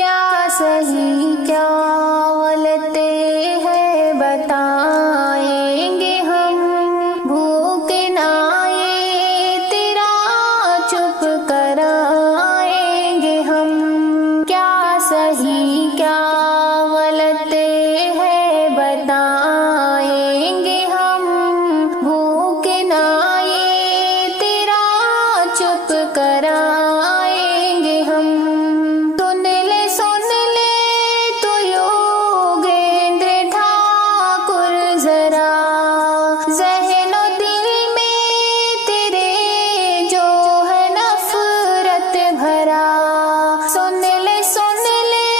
کیا صحیح کیا غلط ہے بتائیں گے ہم، بھوک نہ یہ تیرا چپ کرائیں گے ہم۔ کیا صحیح کیا غلط ہے بتائیں گے ہم، بھوک نہ یہ تیرا چپ کرائیں گے ہم۔ سن لے تو یوگیندر ٹھاکر ذرا، ذہن و دل میں تیرے جو ہے نفرت بھرا۔ سن لے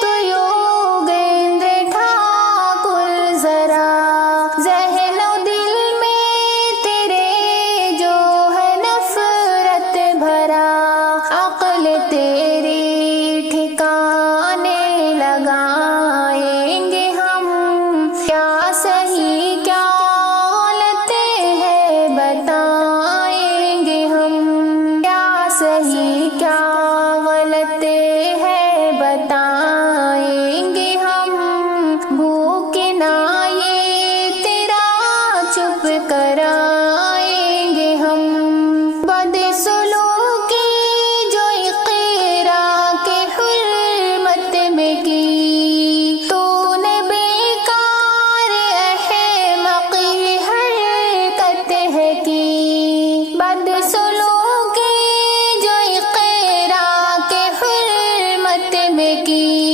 تو یوگیندر ٹھاکر ذرا، ذہن و دل میں تیرے جو ہے نفرت بھرا۔ عقل تیری ٹھکانے لگائیں گے ہم، کیا صحیح کیا غلط ہے بتائیں گے ہم۔ کیا صحیح کیا غلط ہے بتائیں گے ہم، بھوک نہ یہ تیرا چپ کرائیں گے ہم۔ بد سلوکی جو اقرا کے حرمت میں کی، تو نے بیکار احمقی حرکت ہے کی۔ بد سلوکی جو اقرا کے حرمت میں کی،